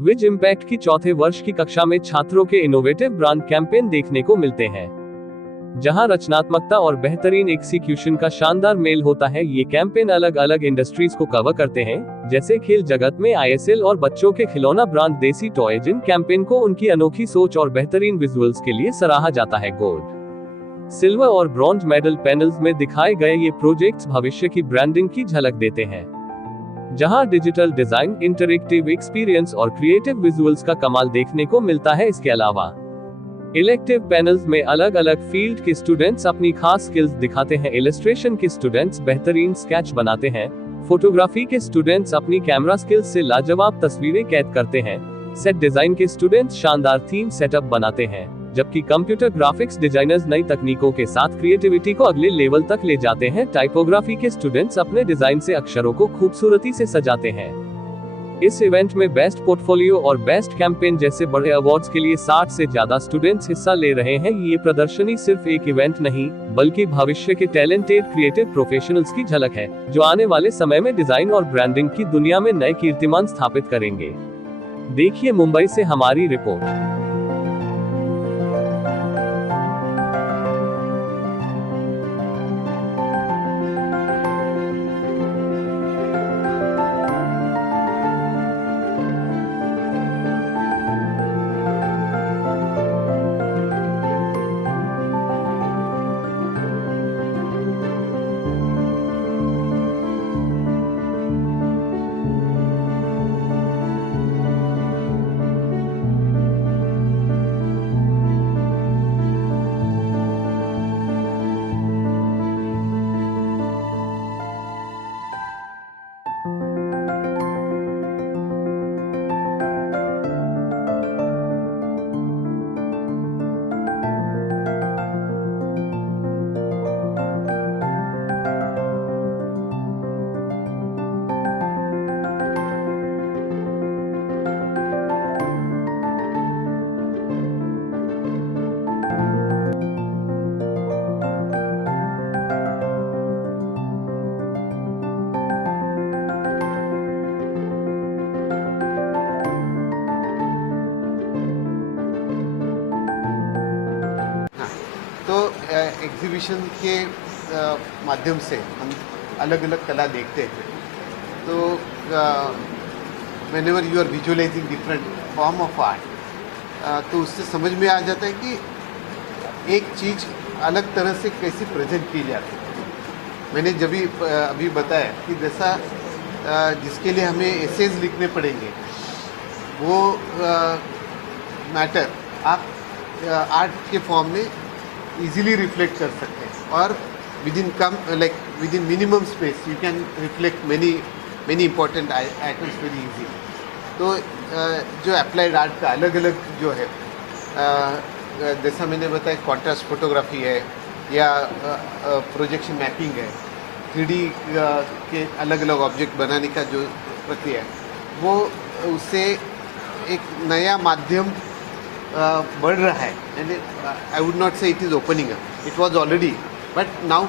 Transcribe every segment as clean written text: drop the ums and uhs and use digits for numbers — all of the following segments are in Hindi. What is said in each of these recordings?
विज इम्पैक्ट की चौथे वर्ष की कक्षा में छात्रों के इनोवेटिव ब्रांड कैंपेन देखने को मिलते हैं, जहां रचनात्मकता और बेहतरीन एग्जीक्यूशन का शानदार मेल होता है। ये कैंपेन अलग अलग इंडस्ट्रीज को कवर करते हैं, जैसे खेल जगत में ISL और बच्चों के खिलौना ब्रांड देसी टॉय। जिन कैंपेन को उनकी अनोखी सोच और बेहतरीन विजुअल्स के लिए सराहा जाता है। गोल्ड, सिल्वर और ब्रॉन्ज मेडल पैनल्स में दिखाए गए ये प्रोजेक्ट्स भविष्य की ब्रांडिंग की झलक देते हैं, जहां डिजिटल डिजाइन, इंटरैक्टिव एक्सपीरियंस और क्रिएटिव विजुअल्स का कमाल देखने को मिलता है। इसके अलावा इलेक्टिव पैनल्स में अलग अलग फील्ड के स्टूडेंट्स अपनी खास स्किल्स दिखाते हैं। इलस्ट्रेशन के स्टूडेंट्स बेहतरीन स्केच बनाते हैं, फोटोग्राफी के स्टूडेंट्स अपनी कैमरा स्किल्स से लाजवाब तस्वीरें कैद करते हैं, सेट डिजाइन के स्टूडेंट्स शानदार थीम सेटअप बनाते हैं, जबकि कंप्यूटर ग्राफिक्स डिजाइनर्स नई तकनीकों के साथ क्रिएटिविटी को अगले लेवल तक ले जाते हैं। टाइपोग्राफी के स्टूडेंट्स अपने डिजाइन से अक्षरों को खूबसूरती से सजाते हैं। इस इवेंट में बेस्ट पोर्टफोलियो और बेस्ट कैंपेन जैसे बड़े अवार्ड्स के लिए 60 से ज्यादा स्टूडेंट्स हिस्सा ले रहे हैं। ये प्रदर्शनी सिर्फ एक इवेंट नहीं, बल्कि भविष्य के टैलेंटेड क्रिएटिव प्रोफेशनल्स की झलक है, जो आने वाले समय में डिजाइन और ब्रांडिंग की दुनिया में नए कीर्तिमान स्थापित करेंगे। देखिए मुंबई से हमारी रिपोर्ट। एग्जीबिशन के माध्यम से हम अलग अलग कला देखते हैं। तो whenever you are visualizing different form of art, तो उससे समझ में आ जाता है कि एक चीज़ अलग तरह से कैसे प्रेजेंट की जाती है। मैंने जब भी अभी बताया कि जैसा जिसके लिए हमें एसेज लिखने पड़ेंगे, वो मैटर आप आर्ट के फॉर्म में इजीली रिफ्लेक्ट कर सकते हैं, और with in minimum space you can reflect many important items very easy. तो जो अप्लाइड आर्ट का अलग अलग जो है, जैसा मैंने बताया कॉन्ट्रास्ट फोटोग्राफी है या प्रोजेक्शन मैपिंग है, 3D के अलग अलग ऑब्जेक्ट बनाने का जो प्रक्रिया है, वो उससे एक नया माध्यम बढ़ रहा है। एंड आई वुड नॉट से it is opening up, it was already, but now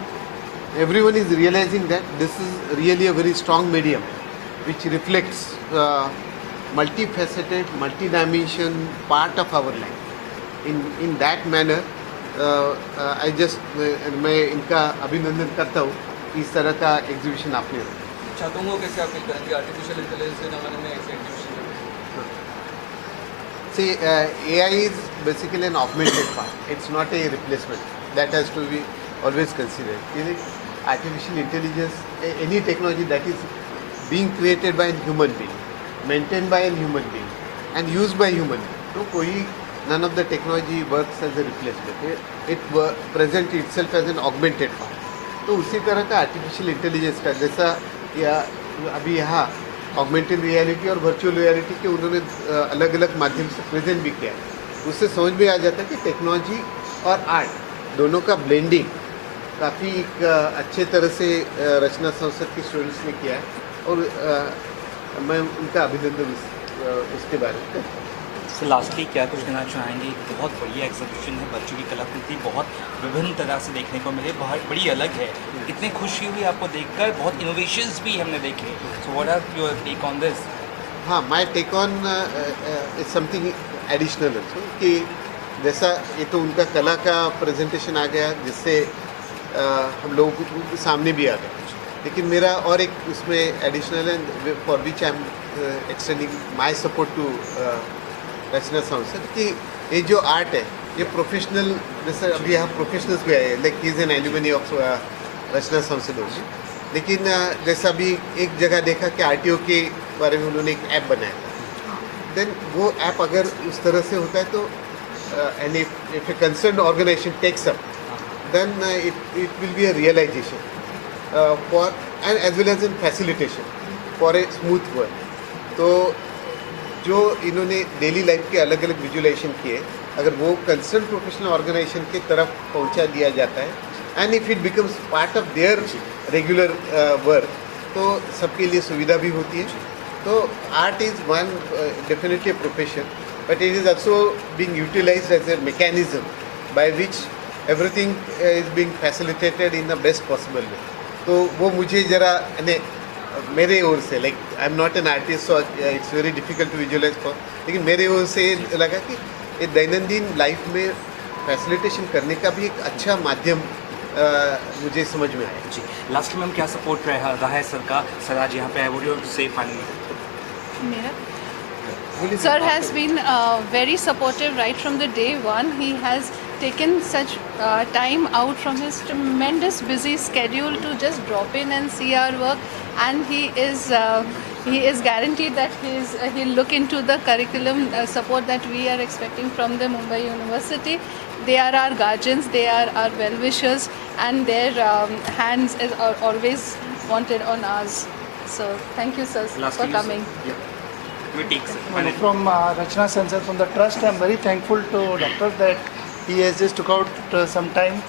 everyone is realizing that this is really a very strong medium which reflects multifaceted, multi-dimension part of our life. In that manner, I just मैं इनका अभिनंदन करता हूँ कि इस तरह का एग्जीबिशन आपने छात्रों को कैसे आप करेंगे आर्टिफिशियल इंटेलिजेंस के ज़माने में ऐसे exhibition? See, AI is basically an augmented part. It's not a replacement. That has to be always considered. Artificial intelligence, any technology that is being created by a human being, maintained by a human being, and used by human being. So, none of the technology works as a replacement. It presents itself as an augmented part. तो उसी तरह का आर्टिफिशियल इंटेलिजेंस का, जैसा या अभी यहाँ ऑगमेंटेड रियलिटी और वर्चुअल रियलिटी के उन्होंने अलग अलग माध्यम से प्रेजेंट भी किया, उससे समझ में आ जाता है कि टेक्नोलॉजी और आर्ट दोनों का ब्लेंडिंग काफ़ी एक अच्छे तरह से रचना संसद के स्टूडेंट्स ने किया है, और मैं उनका अभिनंदन उसके बारे में करता हूँ। सर लास्टली क्या कुछ कहना चाहेंगे? बहुत बढ़िया एग्जीबिशन है, बच्चों की कलाकृति बहुत विभिन्न तरह से देखने को मिले, बहुत बड़ी अलग है। इतनी खुशी हुई आपको देखकर, बहुत इनोवेशंस भी हमने देखे। So what are your take on this? हाँ, my take on is something additional also कि जैसा ये तो उनका कला का प्रेजेंटेशन आ गया जिससे हम लोगों को सामने भी आ गया, लेकिन मेरा और एक उसमें एडिशनल है for which I am extending my support to Rachna sound sir कि ये जो आर्ट है ये प्रोफेशनल, जैसे अभी यहाँ प्रोफेशनल्स भी आए, like he is an alumni of Rachna sound से, लेकिन जैसा अभी एक जगह देखा कि RTO के बारे में उन्होंने एक ऐप बनाया था, देन वो ऐप अगर उस तरह से होता है तो and if a concern organization takes up then it will be a realization for and as well as in facilitation for a smooth work. तो जो इन्होंने डेली लाइफ के अलग अलग विजुअलाइजेशन किए, अगर वो कंसर्न प्रोफेशनल ऑर्गेनाइजेशन की तरफ पहुंचा दिया जाता है and if it becomes part of their regular work तो सबके लिए सुविधा भी होती है. तो art is one definitely profession, but it is also being utilized as a mechanism by which everything is being facilitated in the best possible way. तो वो मुझे ज़रा मेरे ओर से, like I am not an artist so it's very difficult to visualize for, लेकिन मेरे ओर से लगा कि ये दैनंदिन लाइफ में फैसिलिटेशन करने का भी एक अच्छा माध्यम मुझे समझ में आया. जी, लास्ट मैम क्या सपोर्ट रहा है सर का? सर आज यहाँ पे है, व्हाट डू यू से फाइनली? मेरा Sir has been very supportive right from the day one. He has taken such time out from his tremendous busy schedule to just drop in and see our work, and he is guaranteed that he'll look into the curriculum support that we are expecting from the Mumbai University. They are our guardians, they are our well-wishers, and their hands are always wanted on ours. So thank you, sir, for coming. Yeah. From Rachna Sansad, from the trust, I am very thankful to Doctor that he has just took out some time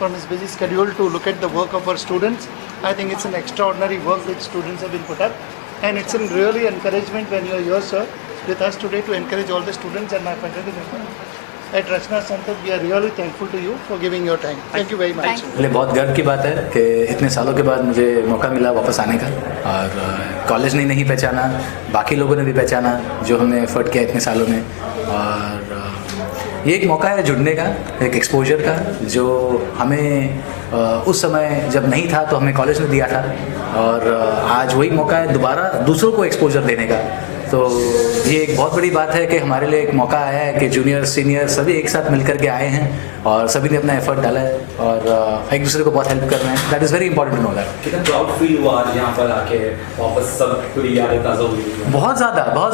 from his busy schedule to look at the work of our students. I think it's an extraordinary work which students have been put up, and it's a really encouragement when you are here, sir, with us today to encourage all the students and my faculty members. At Rachna Sansad, we are really thankful to you for giving your time. Thank you very much. पहले बहुत गर्व की बात है कि इतने सालों के बाद मुझे मौका मिला वापस आने का, और कॉलेज ने नहीं पहचाना, बाकी लोगों ने भी पहचाना जो हमने एफर्ट किया इतने सालों में, और ये एक मौका है जुड़ने का, एक एक्सपोजर का, जो हमें उस समय जब नहीं था तो हमें कॉलेज ने दिया था, और आज वही मौका है दोबारा दूसरों को एक्सपोजर देने का. तो ये एक बहुत बड़ी बात है कि हमारे लिए एक मौका आया है कि जूनियर सीनियर सभी एक साथ मिलकर के आए हैं और सभी ने अपना एफर्ट डाला है और एक दूसरे को बहुत हेल्प कर रहे हैं. That is very important to know that. कितना प्राउड फील हुआ आज यहाँ पर आके, वापस सब पूरी यादें ताज़ा हुई? बहुत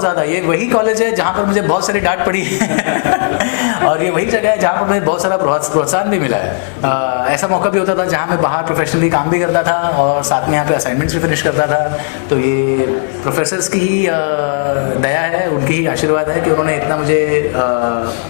ज़्यादा. ये वही कॉलेज है जहाँ पर मुझे बहुत सारी डांट पड़ी है और ये वही जगह है जहाँ पर मुझे बहुत सारा प्रोत्साहन भी मिला है. ऐसा मौका भी होता था जहाँ मैं बाहर प्रोफेशनली काम भी करता था और साथ में यहाँ पे असाइनमेंट्स भी फिनिश करता था. तो ये प्रोफेसर्स की ही दया है, उनकी ही आशीर्वाद है कि उन्होंने इतना मुझे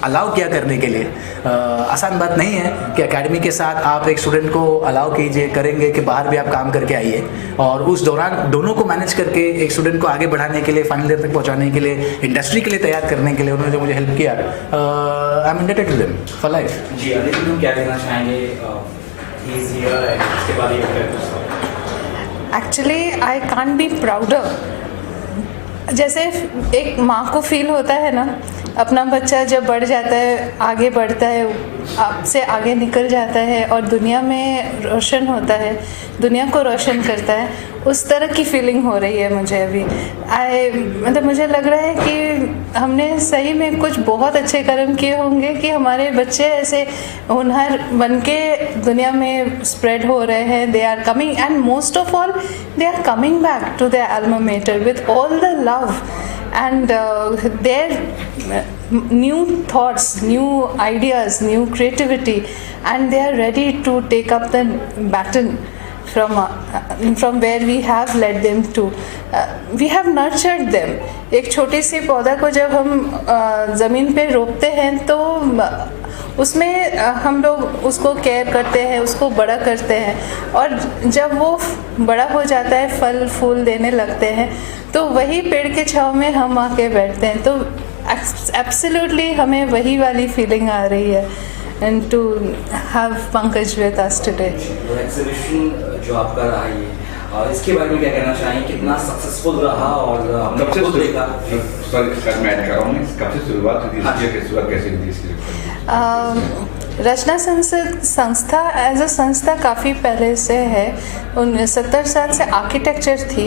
अलाउ किया करने के लिए. आसान बात नहीं है कि एकेडमी के साथ आप एक स्टूडेंट को अलाउ कीजिए, करेंगे कि बाहर भी आप काम करके आइए, और उस दौरान दोनों को मैनेज करके एक स्टूडेंट को आगे बढ़ाने के लिए, फाइनल ईयर तक पहुंचाने के लिए, इंडस्ट्री के लिए तैयार करने के लिए उन्होंने जो मुझे हेल्प किया, I am indebted to them for life. जी, अदिति तुम क्या कहना चाहेंगे? ही इज हियर एंड इसके बाद ये actually I can't be prouder. जैसे एक माँ को फील होता है ना, अपना बच्चा जब बढ़ जाता है, आगे बढ़ता है, आपसे आगे निकल जाता है और दुनिया में रोशन होता है, दुनिया को रोशन करता है, उस तरह की फीलिंग हो रही है मुझे अभी. मतलब मुझे लग रहा है कि हमने सही में कुछ बहुत अच्छे कर्म किए होंगे कि हमारे बच्चे ऐसे हुनर बन के दुनिया में स्प्रेड हो रहे हैं. They are coming and most of all they are coming back to their alma mater with all the love and their new thoughts, new ideas, new creativity, and they are ready to take up the baton from where we have led them to. We have nurtured them. एक छोटी सी पौधा को जब हम ज़मीन पे रोपते हैं तो उसमें हम लोग उसको केयर करते हैं, उसको बड़ा करते हैं, और जब वो बड़ा हो जाता है, फल फूल देने लगते हैं, तो वही पेड़ के छांव में हम आके बैठते हैं. तो एब्सोल्युटली हमें वही वाली फीलिंग आ रही है. And to have Pankaj with us today. वो एग्जीबिशन जो आपका रहा है, इसके बारे में क्या कहना चाहेंगे, कितना सक्सेसफुल रहा और हमने कब से खुद देखा? सॉरी मैं ऐड कर रहा हूँ, कब से शुरुआत हुई थी, शुरुआत कैसे हुई थी इसकी? रचना संस्था एज अ संस्था काफ़ी पहले से है, 70 साल से आर्किटेक्चर थी।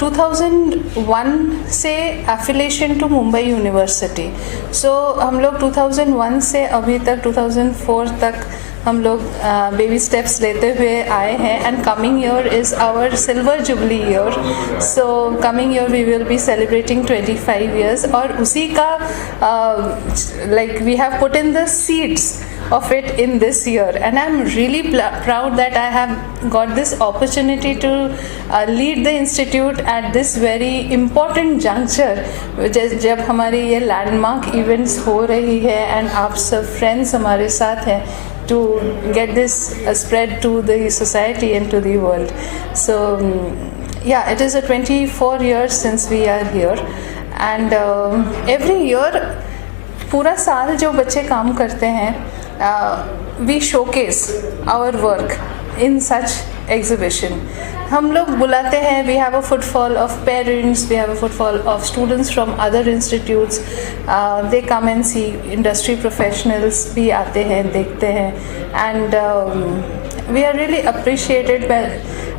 2001 से एफिलिएशन टू मुंबई यूनिवर्सिटी। सो हम लोग 2001 से अभी तक 2004 तक हम लोग बेबी स्टेप्स लेते हुए आए हैं, and coming year is our silver jubilee year. So coming year we will be celebrating 25 years, और उसी का like we have put in the seeds of it in this year, and I'm really proud that I have got this opportunity to lead the institute at this very important juncture, which is जब हमारी ये landmark events हो रही है and आप सब friends हमारे साथ हैं to get this spread to the society and to the world. So yeah, it is a 24 years since we are here, and every year पूरा साल जो बच्चे काम करते हैं, we showcase our work in such exhibition. हम लोग बुलाते हैं, we have a footfall of parents, we have a footfall of students from other institutes, they come and see, industry professionals भी आते हैं, देखते हैं, and we are really appreciated by,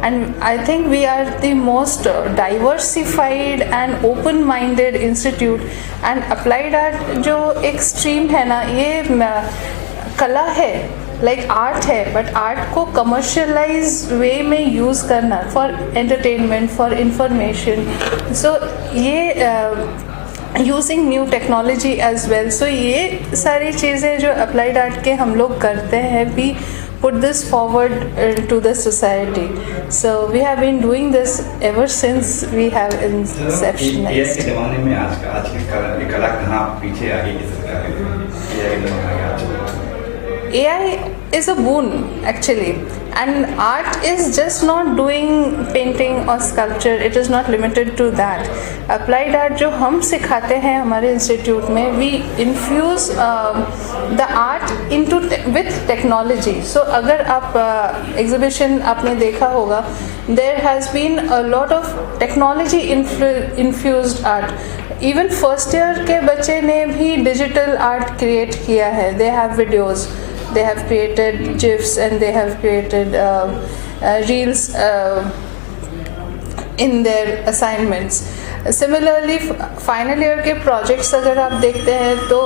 and I think we are the most diversified and open-minded institute, and applied art जो एक stream है ना, ये कला है, लाइक आर्ट है, बट आर्ट को कमर्शलाइज वे में यूज़ करना for entertainment, for information, so ये using new technology as well. So ये सारी चीज़ें जो अप्लाइड आर्ट के हम लोग करते हैं, we put this forward to the society. So we have been doing this ever since we have inception. AI के ज़माने में आज की कला कहाँ पीछे आ गई है? AI is a boon actually, and art is just not doing painting or sculpture. It is not limited to that. Applied art जो हम सिखाते हैं हमारे इंस्टीट्यूट में, we infuse the art into with technology. So अगर आप exhibition आपने देखा होगा, there has been a lot of technology infused art. Even first year के बच्चे ने भी digital art create किया है. They have videos, they have created GIFs, and they have created reels in their assignments. Similarly, final year के projects अगर आप देखते हैं तो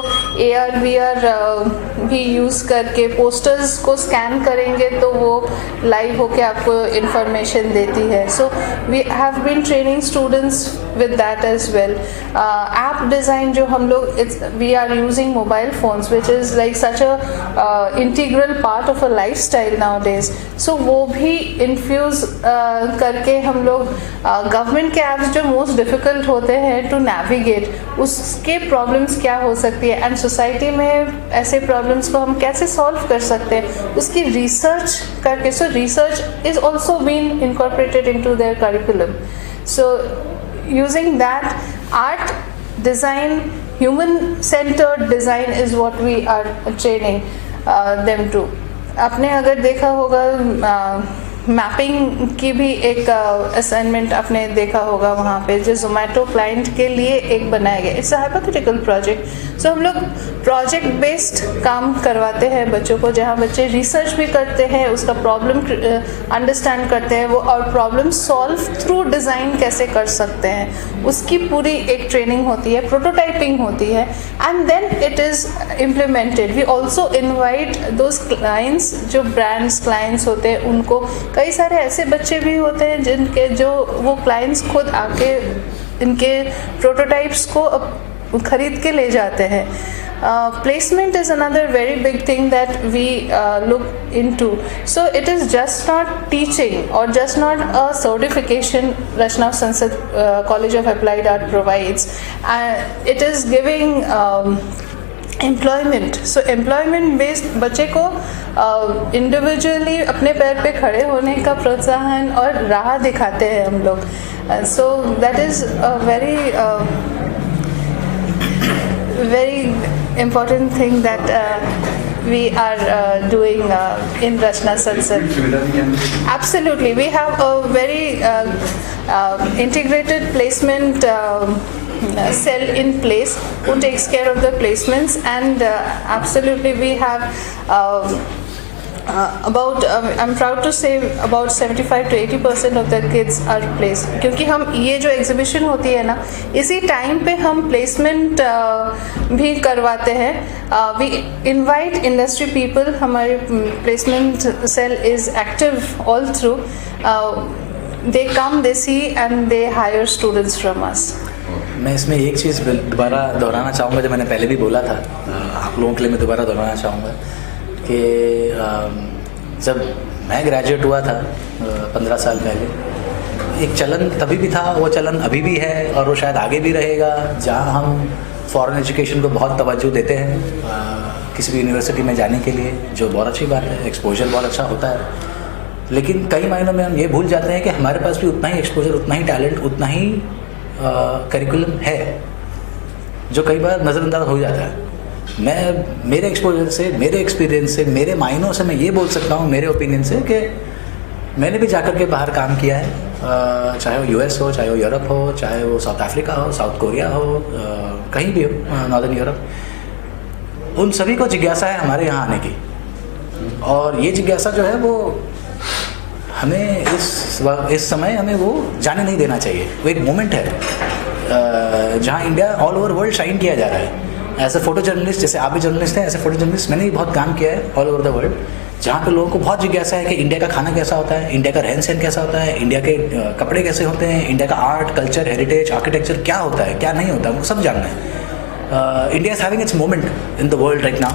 AR VR भी यूज़ करके पोस्टर्स को स्कैन करेंगे तो वो लाइव होके आपको इंफॉर्मेशन देती है. So we have been training students with that as well. App design जो हम लोग, we are using mobile phones, which is like such a integral part of a lifestyle nowadays. So वो भी infuse करके हम लोग government के apps जो most difficult होते हैं टू नेविगेट, उसके प्रॉब्लम्स क्या हो सकती है, एंड सोसाइटी में ऐसे प्रॉब्लम्स को हम कैसे सॉल्व कर सकते हैं, उसकी रिसर्च करके. So research is also been incorporated into their curriculum. So using that, art design, human centred design is what we are training them to. आपने अगर देखा होगा मैपिंग की भी एक असाइनमेंट आपने देखा होगा वहाँ पे, जो जोमेटो क्लाइंट के लिए एक बनाया गया. It's a hypothetical project. So हम लोग प्रोजेक्ट बेस्ड काम करवाते हैं बच्चों को, जहाँ बच्चे रिसर्च भी करते हैं, उसका प्रॉब्लम अंडरस्टैंड करते हैं वो, और प्रॉब्लम सॉल्व थ्रू डिज़ाइन कैसे कर सकते हैं, उसकी पूरी एक ट्रेनिंग होती है, प्रोटोटाइपिंग होती है, and then it is implemented. We also invite those clients, जो ब्रांड्स क्लाइंट्स होते हैं, उनको कई सारे ऐसे बच्चे भी होते हैं जिनके जो वो क्लाइंट्स खुद आके इनके प्रोटोटाइप्स को खरीद के ले जाते हैं. Placement is another very big thing that we look into. So it is just not teaching or just not a certification Rachna Sansad College of Applied Art provides. It is giving employment. So employment based बच्चे को इंडिविजुअली अपने पैर पे खड़े होने का प्रोत्साहन और राह दिखाते हैं हम लोग. So that is a very important thing that we are doing in Rachna Sansad. Absolutely, we have a very integrated placement cell in place who takes care of the placements, and absolutely we have I'm proud to say about 75 to 80% of the kids are placed, क्योंकि हम ये जो एग्जीबिशन होती है ना, इसी टाइम पे हम प्लेसमेंट भी करवाते हैं. We invite industry people. हमारे placement cell is active all through. They come, they see and they hire students from us. मैं इसमें एक चीज़ दोबारा दोहराना चाहूँगा, जो मैंने पहले भी बोला था, आप लोगों के लिए मैं दोबारा दोहराना चाहूँगा कि जब मैं ग्रेजुएट हुआ था 15 साल पहले, एक चलन तभी भी था, वो चलन अभी भी है और वो शायद आगे भी रहेगा, जहाँ हम फॉरेन एजुकेशन को बहुत तवज्जो देते हैं किसी भी यूनिवर्सिटी में जाने के लिए, जो बहुत अच्छी बात है, एक्सपोजर बहुत अच्छा होता है. लेकिन कई मायनों में हम ये भूल जाते हैं कि हमारे पास भी उतना ही एक्सपोजर, उतना ही टैलेंट, उतना ही करिकुलम है, जो कई बार नज़रअंदाज हो जाता है. मैं मेरे एक्सपोजर से, मेरे एक्सपीरियंस से, मेरे मायनों से मैं ये बोल सकता हूँ, मेरे ओपिनियन से, कि मैंने भी जाकर के बाहर काम किया है, चाहे वो यूएस हो, चाहे वो यूरोप हो, चाहे वो साउथ अफ्रीका हो, साउथ कोरिया हो, कहीं भी हो, नॉर्दर्न यूरोप. उन सभी को जिज्ञासा है हमारे यहाँ आने की, और ये जिज्ञासा जो है वो हमें इस समय हमें वो जाने नहीं देना चाहिए. वो एक मोमेंट है जहाँ India all over world shine किया जा रहा है. एज ए फोटो जर्नलिस्ट, जैसे आप भी जर्नलिस्ट हैं, एज ए फोटो जर्नलिस्ट मैंने भी बहुत काम किया है ऑल ओवर द वर्ल्ड, जहाँ पे लोगों को बहुत जिज्ञासा है कि इंडिया का खाना कैसा होता है, इंडिया का रहन सहन कैसा होता है, इंडिया के कपड़े कैसे होते हैं, इंडिया का आर्ट, कल्चर, हेरिटेज, आर्किटेक्चर क्या होता है, क्या नहीं होता है, उनको सब जानना है. India is having its moment in the world right now,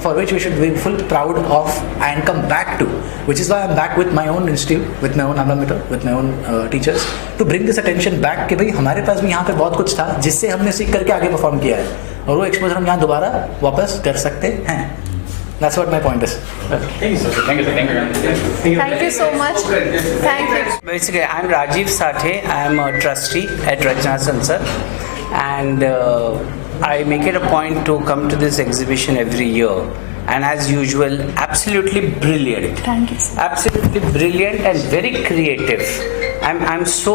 for which we should be full proud of and come back to, which is why I'm back with my own institute, with my own Amrita, with my own teachers, to bring this attention back कि भाई हमारे पास भी यहाँ पे बहुत कुछ था जिससे हमने सीख करके आगे परफॉर्म किया है, और वो एक्सपोजर हम यहाँ दोबारा वापस कर सकते हैं. That's what my point is. Thank you, sir. Thank you, sir. Thank you. Thank you so much. Thank you. Basically, I'm Rajiv Sathe. I'm a trustee at Rachna Sansad, and I make it a point to come to this exhibition every year. And as usual, absolutely brilliant. Thank you, sir. Absolutely brilliant and very creative. I'm so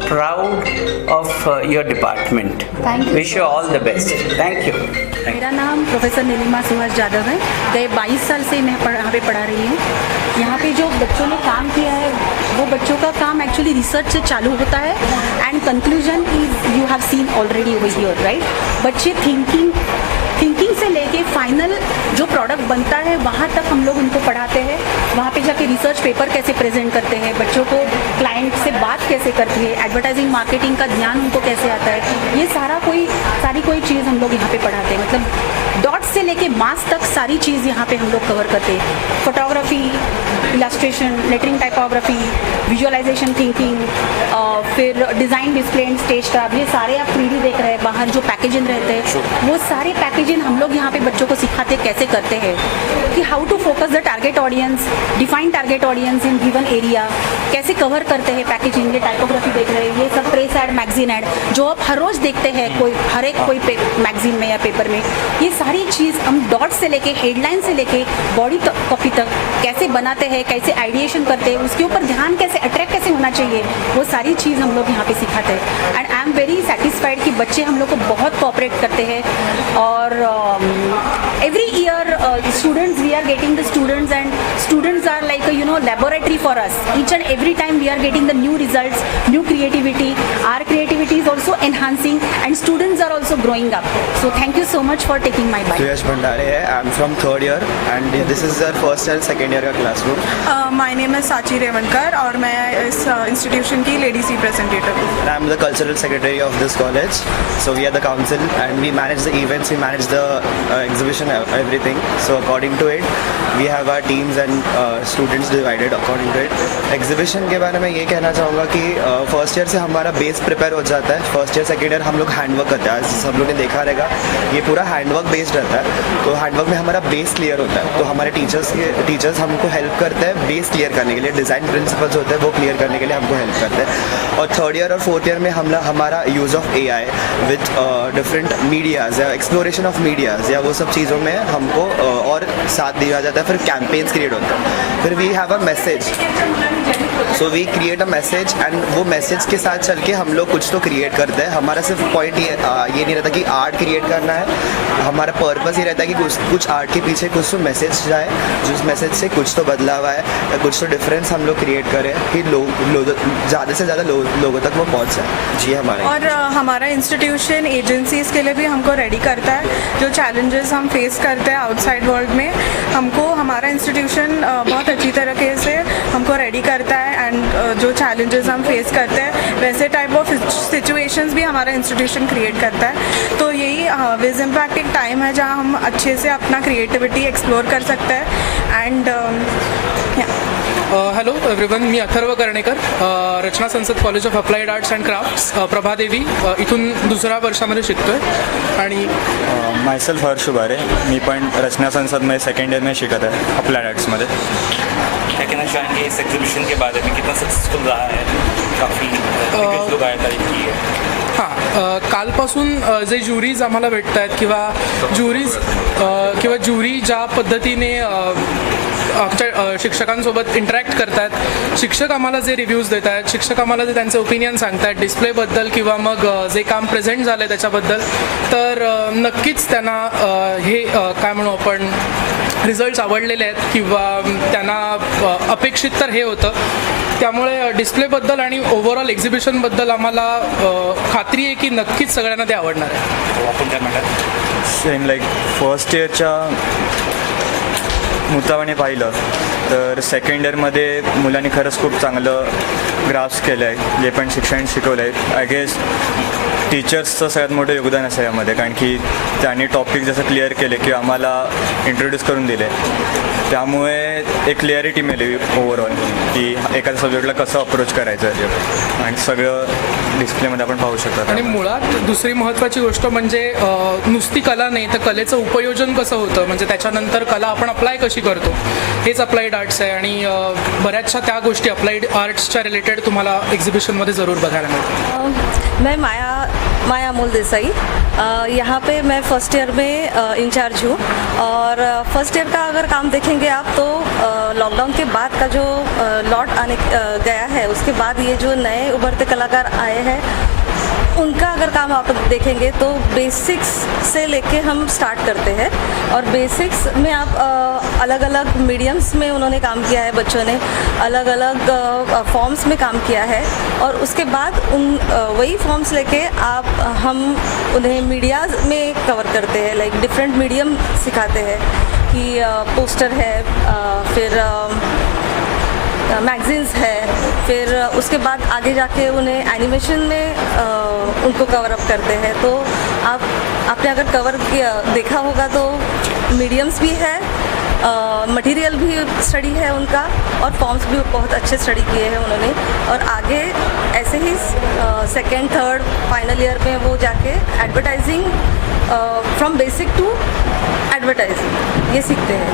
proud of your department. Thank you. Wish you all the best. Thank you. मेरा नाम प्रोफेसर नीलिमा सुहास जाधव है. गए 22 साल से मैं यहाँ पे पढ़ा रही हूँ. यहाँ पे जो बच्चों ने काम किया है, वो बच्चों का काम एक्चुअली रिसर्च से चालू होता है, and conclusion is you have seen already over here, right. बच्चे थिंकिंग से लेके फाइनल जो प्रोडक्ट बनता है वहाँ तक हम लोग उनको पढ़ाते हैं. वहाँ पे जाके रिसर्च पेपर कैसे प्रेजेंट करते हैं, बच्चों को क्लाइंट से बात कैसे करती है, एडवर्टाइजिंग मार्केटिंग का ध्यान उनको कैसे आता है, ये सारी कोई चीज़ हम लोग यहाँ पे पढ़ाते हैं. मतलब डॉट से लेके मास तक सारी चीज़ यहाँ पे हम लोग कवर करते हैं. Photography, illustration, lettering, typography, visualization, thinking, फिर डिज़ाइन, डिस्प्ले एंड स्टेज का, ये सारे आप 3D देख रहे हैं. बाहर जो पैकेजिंग रहते हैं, वो सारे पैकेजिंग हम लोग यहाँ पे बच्चों को सिखाते कैसे करते हैं, कि how to focus the target audience, define target audience in given area, कैसे कवर करते हैं पैकेजिंग. ये टाइपोग्राफी देख रहे हैं, ये सब प्रेस एड, मैगजीन एड जो आप हर रोज़ देखते हैं हर एक कोई मैगजीन में या पेपर में. ये सारी चीज़ हम डॉट से लेके, हेडलाइन से लेके बॉडी कॉपी तक कैसे बनाते हैं, कैसे आइडिएशन करते हैं, उसके ऊपर ध्यान कैसे, अट्रैक्ट कैसे होना चाहिए, वो सारी चीज़ हम लोग यहाँ पे सिखाते हैं. And I am very satisfied कि बच्चे हम लोग को बहुत कोऑपरेट करते हैं. और every year students, we are getting the students, and students are like a laboratory for us. Each and every time we are getting the new results, new creativity. Our creativity is also enhancing, and students are also growing up. So thank you so much for taking my bite. Suyash Bhandare hai. I'm from 3rd year, and this is our first and second year का classroom. My name is Sachi Revankar, और मैं इस institution की ladies representative हूँ. I'm the cultural secretary of this college. So we are the council, and we manage the events, we manage the exhibition, everything. So according to it, we have our teams and students divided according to it. Exhibition के बारे में ये कहना चाहूँगा कि फर्स्ट ईयर से हमारा बेस प्रिपेयर हो जाता है. फर्स्ट ईयर सेकेंड ईयर हम लोग हैंडवर्क करते हैं. सब लोगों ने देखा रहेगा, ये पूरा हैंडवर्क बेस्ड रहता है. तो हैंडवर्क में हमारा बेस क्लियर होता है. तो हमारे टीचर्स हमको हेल्प करते हैं बेस क्लियर करने के लिए. डिज़ाइन प्रिंसिपल्स होते हैं, वो क्लियर करने के लिए हमको हेल्प करते हैं. और 3rd ईयर और 4th ईयर में हमारा use of AI with different medias या एक्सप्लोरेशन ऑफ मीडियाज़ या वो सब चीज़ों में हमको को और साथ दिया जाता है, फिर कैंपेन्स क्रिएट होते हैं, फिर we have a message, so we create a message and वो मैसेज के साथ चल के हम लोग कुछ तो क्रिएट करते हैं। हमारा सिर्फ पॉइंट ये नहीं रहता कि आर्ट क्रिएट करना है, हमारा पर्पस ये रहता है कि कुछ आर्ट के पीछे कुछ तो मैसेज जाए, जिस मैसेज से कुछ तो बदलाव आए या कुछ तो डिफरेंस हम लोग क्रिएट करें कि ज़्यादा से ज़्यादा लोगों तक वो पहुँच जाए। जी हमारे और हमारा इंस्टीट्यूशन एजेंसीज़ के लिए भी हमको रेडी करता है। जो चैलेंजेस हम फेस करते हैं आउटसाइड वर्ल्ड में, हमको हमारा इंस्टीट्यूशन बहुत अच्छी तरीके से हमको रेडी करता है एंड जो चैलेंजेस हम फेस करते हैं वैसे टाइप ऑफ सिचुएशंस भी हमारा इंस्टीट्यूशन क्रिएट करता है। तो यही विज इम्पैक्ट एक टाइम है जहाँ हम अच्छे से अपना क्रिएटिविटी एक्सप्लोर कर सकते हैं एंड हॅलो एव्हरीवन, मी अथर्व कर्णेकर, रचना संसद college of applied arts and crafts Prabhadevi इथून दुसऱ्या वर्षामध्ये शिकतोय आणि मायसेल्फ हर्ष उबारे, मी पण रचना संसदमध्ये सेकंड ईयर में शिकत आहे अप्लाइड आर्ट्समध्ये। क्या कहना चाहेंगे इस एग्जीबिशन के बारे में, कितना सक्सेसफुल रहा है? काफ़ी लोग आए, तारीफ की है। हां, कालपासून जे ज्युरीज आम्हाला भेटत आहेत किंवा ज्युरी ज्या पद्धतीने आमच्या शिक्षकांसोबत इंटरॅक्ट करतात, शिक्षक आम्हाला जे रिव्ह्यूज देत आहेत, शिक्षक आम्हाला जे त्यांचे ओपिनियन सांगतात डिस्प्लेबद्दल किंवा मग जे काम प्रेझेंट झालं आहे त्याच्याबद्दल, तर नक्कीच त्यांना हे काय म्हणू आपण रिझल्ट्स आवडलेले आहेत किंवा त्यांना अपेक्षित तर हे होतं। त्यामुळे डिस्प्लेबद्दल आणि ओव्हरऑल एक्झिबिशनबद्दल आम्हाला खात्री आहे की नक्कीच सगळ्यांना ते आवडणार आहे। आपण काय म्हणतात? सेम लाईक फर्स्ट इयरच्या मुतावाने पाहिलं तर सेकंड इयरमध्ये मुलांनी खरंच खूप चांगलं ग्रास्प केलं आहे, जे पण शिक्षण शिकवलं आहे। आय गेस टीचर्सचं सगळ्यात मोठं योगदान असं यामध्ये, कारण की त्यांनी टॉपिक जसं क्लिअर केले किंवा आम्हाला इंट्रोड्यूस करून दिले, त्यामुळे एक क्लिअरिटी मिळाली ओव्हरऑल की एखाद्या सब्जेक्टला कसं अप्रोच करायचं आहे आणि सगळं डिस्प्लेमध्ये आपण पाहू शकतो। आणि मुळात दुसरी महत्त्वाची गोष्ट म्हणजे नुसती कला नाही तर कलेचं उपयोजन कसं होतं, म्हणजे त्याच्यानंतर कला आपण अप्लाय कशी करतो, हेच अप्लाइड आर्ट्स आहे आणि बऱ्याचशा त्या गोष्टी अप्लाइड आर्ट्सच्या रिलेटेड तुम्हाला एक्झिबिशनमध्ये जरूर बघायला मिळतात। मैं माया अमोल देसाई, यहाँ पे मैं फर्स्ट ईयर में इंचार्ज हूँ और फर्स्ट ईयर का अगर काम देखेंगे आप तो लॉकडाउन के बाद का जो लॉट आने गया है, उसके बाद ये जो नए उभरते कलाकार आए हैं उनका अगर काम आप देखेंगे तो बेसिक्स से लेके हम स्टार्ट करते हैं और बेसिक्स में आप अलग अलग मीडियम्स में उन्होंने काम किया है, बच्चों ने अलग अलग फॉर्म्स में काम किया है और उसके बाद वही फॉर्म्स लेके हम उन्हें मीडिया में कवर करते हैं, लाइक डिफरेंट मीडियम सिखाते हैं कि पोस्टर है, फिर मैगजीन्स है, फिर उसके बाद आगे जाके उन्हें एनिमेशन में उनको कवर अप करते हैं। तो आपने अगर कवर देखा होगा तो मीडियम्स भी है, मटेरियल भी स्टडी है उनका और फॉर्म्स भी बहुत अच्छे स्टडी किए हैं उन्होंने और आगे ऐसे ही सेकेंड थर्ड फाइनल ईयर में वो जाके advertising from basic to advertising ये सीखते हैं।